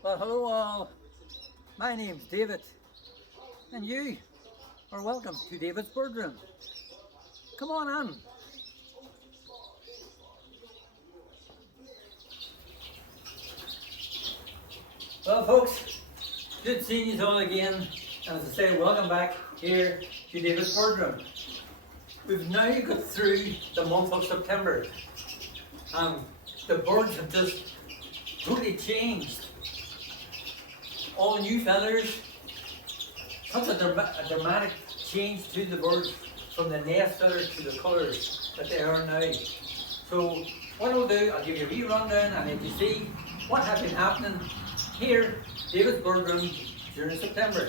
Well, hello all. My name's David, and you are welcome to Davidsbirdroom. Come on in. Well, folks, good seeing you all again. And as I say, welcome back here to Davidsbirdroom. We've now got through the month of September, and the birds have just totally changed. All new feathers, such a dramatic change to the birds from the nest feathers to the colours that they are now. So what I'll do, I'll give you a wee rundown and let you see what has been happening here, Davidsbirdroom, during September.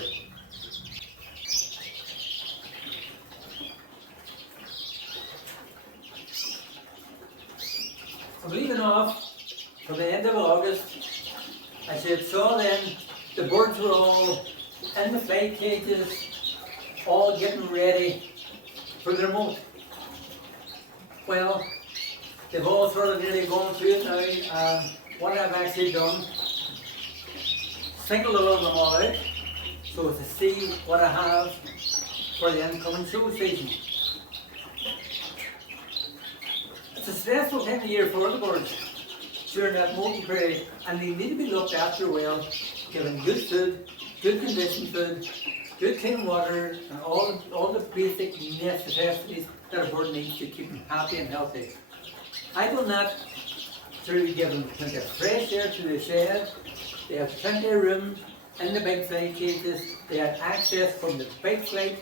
I'm leaving off from the end of August. As you saw then, the birds were all in the flight cages, all getting ready for their molt. Well, they've all sort of nearly gone through it now, and what I've actually done, singled all of them all out, so to see what I have for the incoming show season. It's a stressful time of year for the birds during that molting period, and they need to be looked after well, given good food, good conditioned food, good clean water, and all the basic necessities that a bird needs to keep them happy and healthy. I've done that through giving them plenty of fresh air to the shed. They have plenty of room in the big flight cages. They had access from the big flight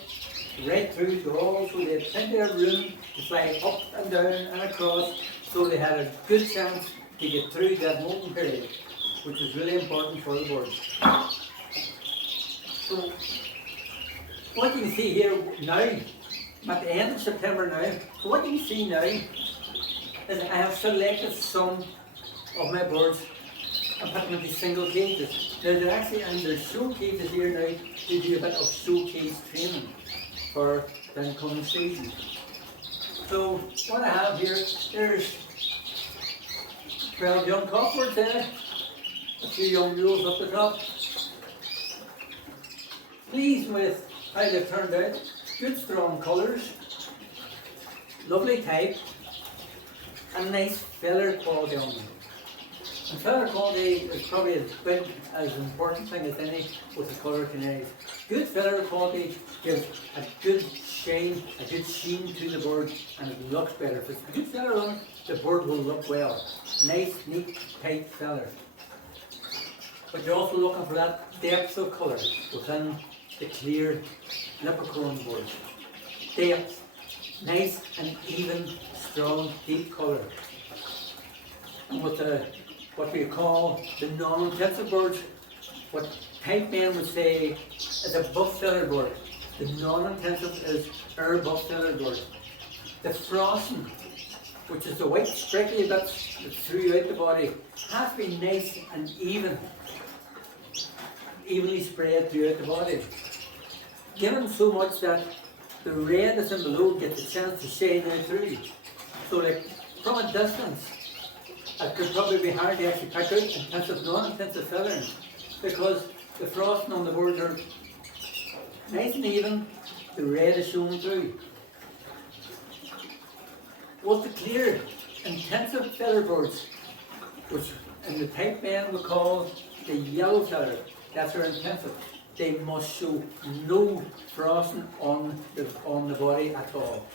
right through to all, so they had plenty of room to fly up and down and across, so they had a good chance to get through that molting period, which is really important for the birds. So what you can see here now, at the end of September now, so what you can see now is I have selected some of my birds and put them into single cages. Now they're actually in their show cages here now to do a bit of showcase training for the incoming season. So what I have here, there's 12 young cockbirds there, a few young mules up the top. Pleased with how they've turned out. Good strong colours, lovely type, and nice feather quality on them. And feather quality is probably as important thing as any with the colour canaries. Good feather quality gives a good shine, a good sheen to the bird, and it looks better. If it's a good feather on, the bird will look well. Nice, neat, tight feather. But you're also looking for that depth of colour within the clear leprechaun bird. Depth, nice and even, strong, deep colour. And with what we call the non-intensive birds, what type men would say is a buff-feathered bird. The non-intensive is our buff-feathered bird. The frosting, which is the white sprinkly bits that's throughout the body, has to be nice and evenly spread throughout the body. Given so much that the red that's in below gets a chance to shine out through. So like from a distance, it could probably be hard to actually pick out intensive, non-intensive feathering, because the frosting on the birds are nice and even, the red is showing through. With the clear, intensive feather birds, which in the type men we call the yellow feather, that's our intensive. They must show no frosting on the body at all.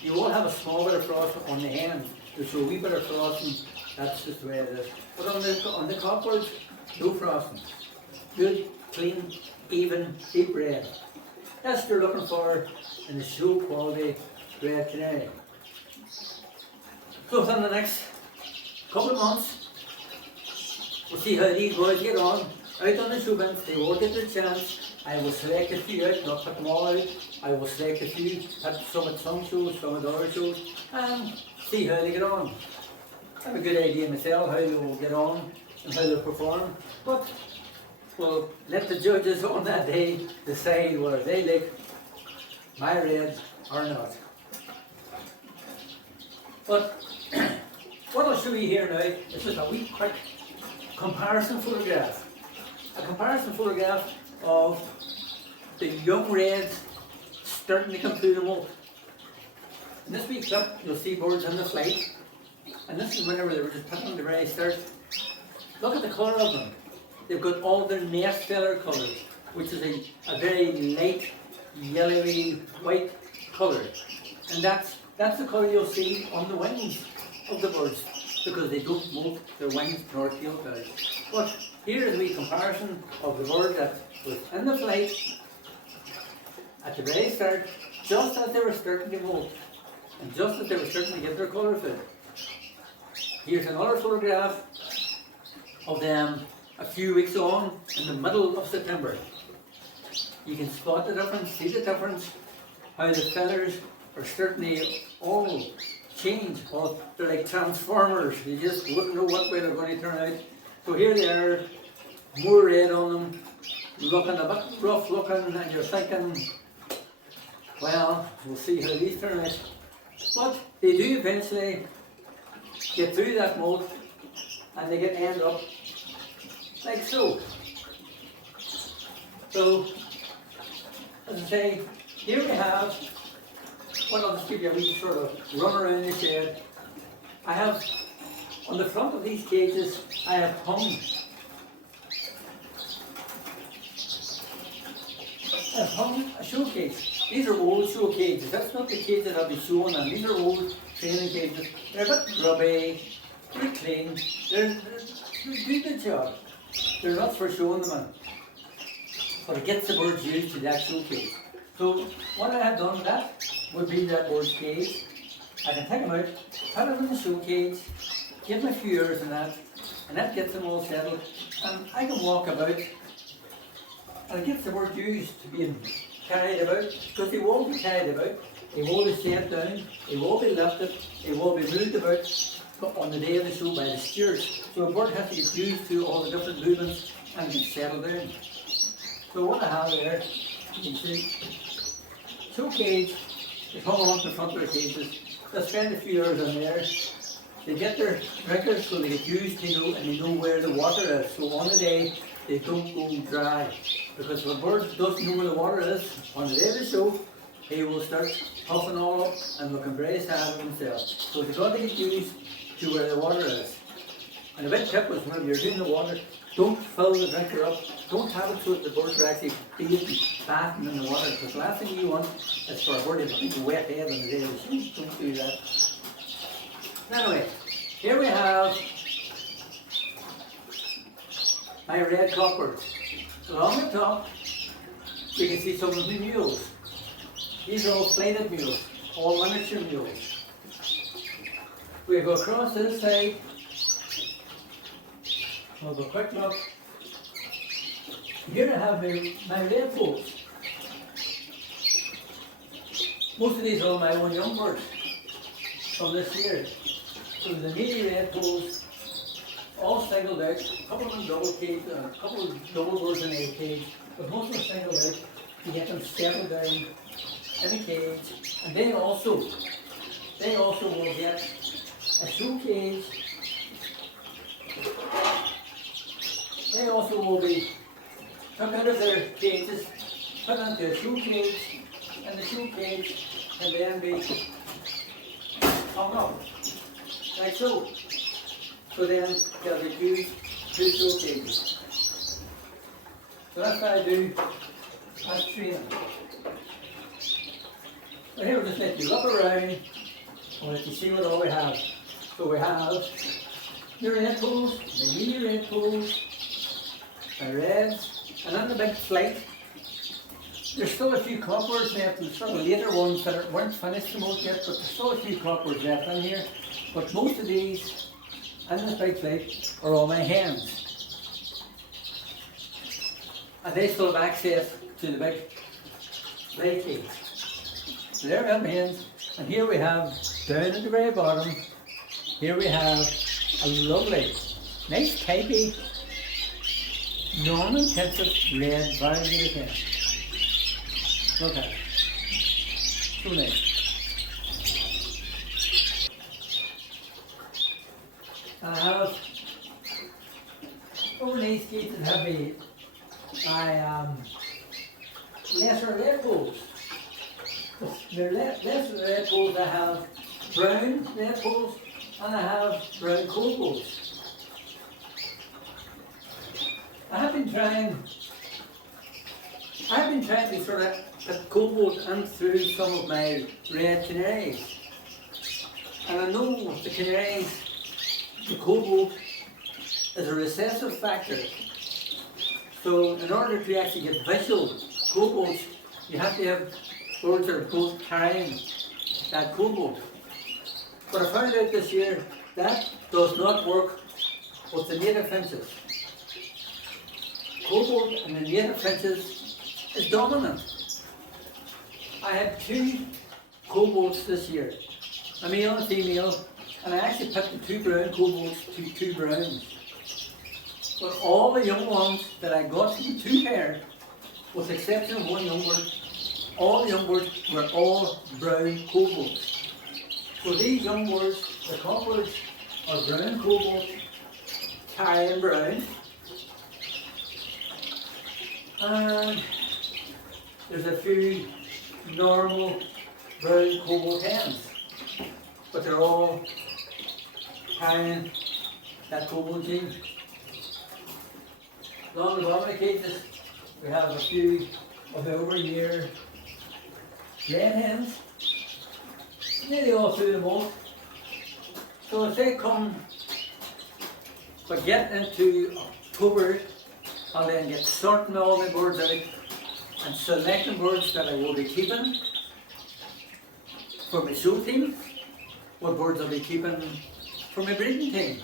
You will have a small bit of frosting on the hands, to show a wee bit of frosting, that's just the way it is. But on the cockbirds, no frosting. Good, clean, even, deep red. That's what you're looking for in the show quality red canary. So within the next couple of months, we'll see how these boys get on. Out on the show bench, they all get their chance. I will select a few out, not put them all out. I will select a few, put some at some shows, some at other shows, and see how they get on. I have a good idea myself how they will get on and how they'll perform, but we'll let the judges on that day decide whether they like my red or not. But what I'll show you here now is just a wee quick comparison photograph a comparison photograph of the young reds starting to come through the moult. In this wee clip, you'll see birds in the flight, and this is whenever they were just put on the very start. Look at the colour of them. They've got all their nest feather colours, which is a very light, yellowy, white colour. And that's the colour you'll see on the wings of the birds, because they don't moult their wings nor tail feathers. But here is a wee comparison of the bird that was in the flight at the very start, just as they were starting to moult, and just as they were starting to get their colour filled. Here's another photograph of them a few weeks on in the middle of September. You can spot the difference, see the difference, how the feathers are starting to all change. Well, they're like transformers, you just wouldn't know what way they're going to turn out. So here they are, more red on them, looking a bit rough looking, and you're thinking, well, we'll see how these turn out. But they do eventually get through that moult, and they end up like so. So, as I say, here we have, well, I'll just give you a wee sort of run around the shed. I have, on the front of these cages, I have hung a show cage. These are old show cages. That's not the cage that I'll be showing them. These are old training cages. They're a bit grubby, they're clean, they do the job. They're not for showing them in. But it gets the birds used to that show cage. So what I have done, that would be that bird's cage. I can take them out, put them in the show cage, give them a few hours in that, and that gets them all settled. And I can walk about, and it gets the bird used to being carried about, because they won't be carried about, they won't be set down, they won't be lifted, they won't be moved about on the day of the show by the steers. So a bird has to get used to all the different movements and get settled down. So what I have there, you can see, show cage is hung on to the front of their cages. They'll spend a few hours in there. They get their drinkers so they get used to know, and they know where the water is. So on the day, they don't go dry. Because if a bird doesn't know where the water is, on the day of the show, he will start puffing all up and looking very sad of himself. So they've got to get used to where the water is. And a big tip was, when you're doing the water, don't fill the drinker up. Don't have it so that the birds are actually bathing in the water. Because the last thing you want is for a bird to have a wet head on the day of the show. Don't do that. Anyway, here we have my red cockbirds. Along the top, you can see some of the mules. These are all flighted mules, all miniature mules. We go across to this side. We'll have a quick look. Here I have my red poles. Most of these are all my own young birds from this year. So the mealy red poles, all singled out, a couple of them double caged, and a couple of double birds in a cage, but most of them singled out to get them settled down in a cage. And they also will get a show cage. They also will be took out of their cages, put into a show cage, and the show cage can then be hung up, like so. So then they'll be used to show cages. So that's what I do as training. So here we'll just let you look around and let you see what all we have. So we have the red poles, the mealy red poles, the reds, and on the big flight, there's still a few cockbirds left, and some of the later ones that weren't finished the most yet, but there's still a few cockbirds left in here. But most of these, in this big flight, are all my hens. And they still have access to the big lay cage. So there we have my hens, and here we have, down at the very bottom, here we have a lovely, nice, typey, non-intensive red variegated hen. Look at it. So nice. And I have, over these cages have lesser red poles. The lesser red poles, I have brown red poles and I have brown coal poles. I've been trying to sort of put cobalt in through some of my red canaries. And I know with the canaries, the cobalt is a recessive factor. So in order to actually get visual cobalt, you have to have birds that are both carrying that cobalt. But I found out this year that does not work with the native finches. Cobalt in the native finches is dominant. I had 2 cobalts this year, a male and a female, and I actually picked the 2 brown cobalts to 2 browns. But all the young ones that I got from the 2 pair, with the exception of 1 young bird, all the young birds were all brown cobalts. So these young birds, the concords, are brown cobalt, carrying brown. And there's a few normal brown cobalt hens, but they're all carrying that cobalt gene. Along the bottom of the cages, we have a few of the over-year red hens, nearly all through the moult. So as they come, but get into October, I'll then get sorting all my birds out and selecting birds that I will be keeping for my show team, what birds I'll be keeping for my breeding team.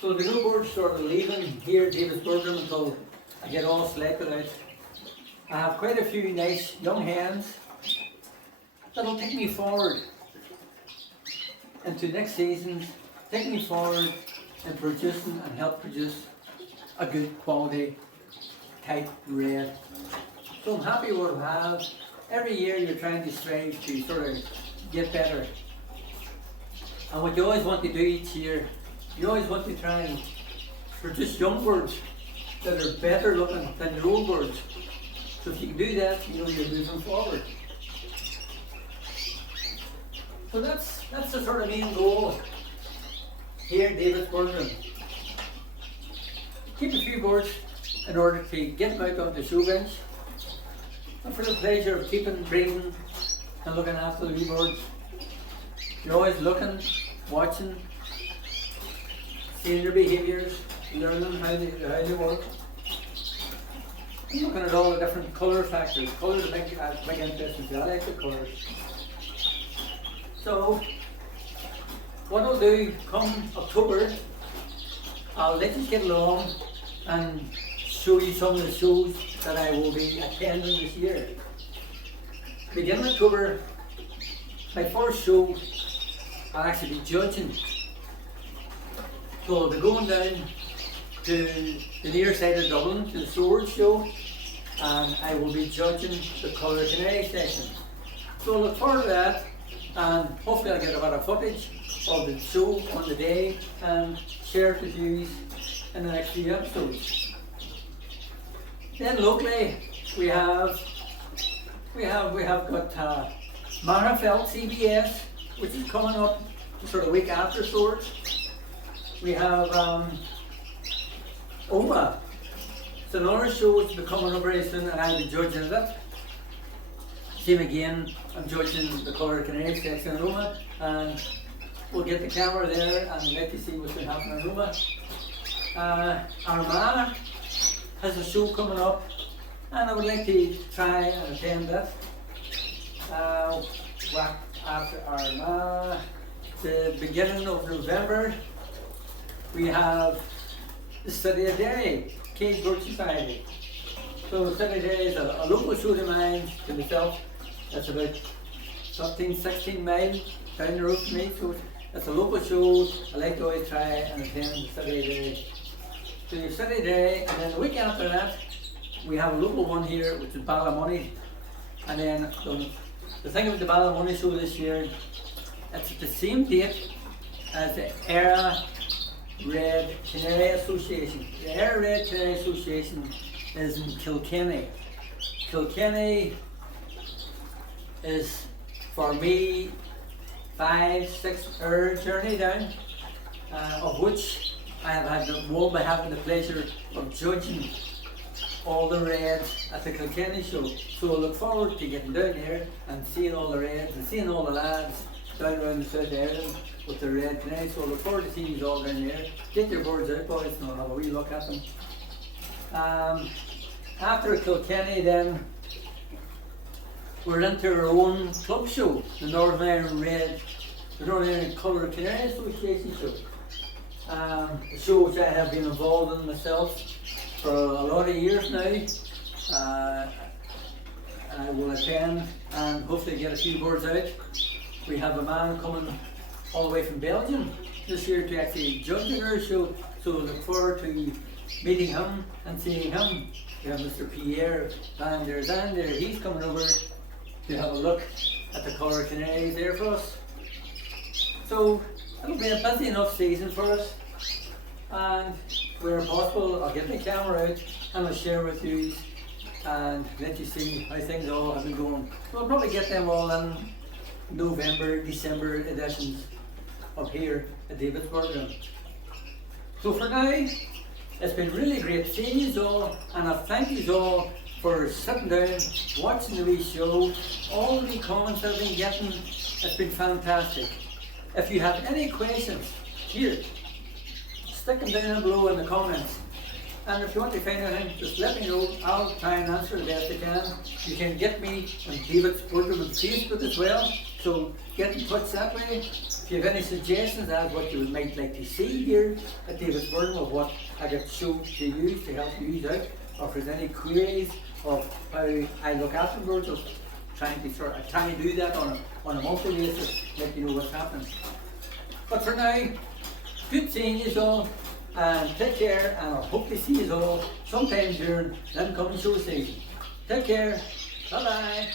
So the no birds sort of leaving here at Davidsbirdroom until I get all selected out. I have quite a few nice young hens that'll take me forward into next season, take me forward in producing and help produce a good quality type red. So I'm happy with what I have. Every year you're trying to strive to sort of get better. And what you always want to do each year, you always want to try and produce young birds that are better looking than your old birds. So if you can do that, you know you're moving forward. So that's the sort of main goal here at Davidsbirdroom. Keep a few birds in order to get them out on the show bench, and for the pleasure of keeping, breeding and looking after the wee birds. You're always looking, watching, seeing their behaviours, learning how they work. I'm looking at all the different colour factors. Colours make big interest in. I like the colours. So what I'll do come October, I'll let you get along and show you some of the shows that I will be attending this year. Beginning of October, my first show, I'll actually be judging. So I'll be going down to the near side of Dublin, to the Sword Show, and I will be judging the Colour Canary session. So I look forward to that, and hopefully I'll get a bit of footage of the show on the day and share it with you in the next few episodes. Then locally we have got Marafelt CBS, which is coming up sort of week after Swords. We have Oma. It's another show which will be coming up very soon, and I'll be judging that. Same again, I'm judging the Colour Canary section in Oma, and we'll get the camera there and let you see what's been happening in Oma. Armagh has a show coming up, and I would like to try and attend that. After Armagh, the beginning of November, we have the Study of Derry, Cage Bird Society. So Study of Derry is a local show of mine to myself. That's about 15-16 miles down the road from me. So it's a local show. I like to always try and attend the Study of Derry. So you Study of Derry, and then the week after that, we have a local one here, which is Ballymoney. And then the thing about the Ballymoney show this year, it's at the same date as the Era Red Canary Association. The Air Red Canary Association is in Kilkenny. Kilkenny is, for me, 5-6 hour journey down, of which I have won't be having the pleasure of judging all the reds at the Kilkenny show. So I look forward to getting down there and seeing all the reds and seeing all the lads down around the south of Ireland with the red canaries. So I look forward to seeing you all down there. Get your birds out, boys, and I'll have a wee look at them. After Kilkenny, then we're into our own club show, the Northern Ireland Colour Canary Association show. A show which I have been involved in myself for a lot of years now. I will attend and hopefully get a few birds out. We have a man coming all the way from Belgium this year to actually judge our show, so we look forward to meeting him and seeing him. We have Mr. Pierre van der Zander. He's coming over to have a look at the colour canaries there for us. So it'll be a busy enough season for us, and where possible I'll get the camera out and I'll share with you and let you see how things all have been going. We'll probably get them all in November, December editions of here at Davidsbirdroom. So for now, it's been really great seeing you all, and I thank you all for sitting down, watching the wee show. All the comments I've been getting, it's been fantastic. If you have any questions, here, stick them down below in the comments. And if you want to find anything, just let me know. I'll try and answer the best I can. You can get me on Davidsbirdroom on Facebook as well, so get in touch that way. If you have any suggestions as what you might like to see here at Davidsbirdroom, of what I could show to use to help you out, or if there's any queries of how I look after birds, of trying to do that on a monthly basis, let you know what's happening. But for now, good seeing you all, and take care, and I hope to see you all sometime during the incoming show season. Take care, bye bye.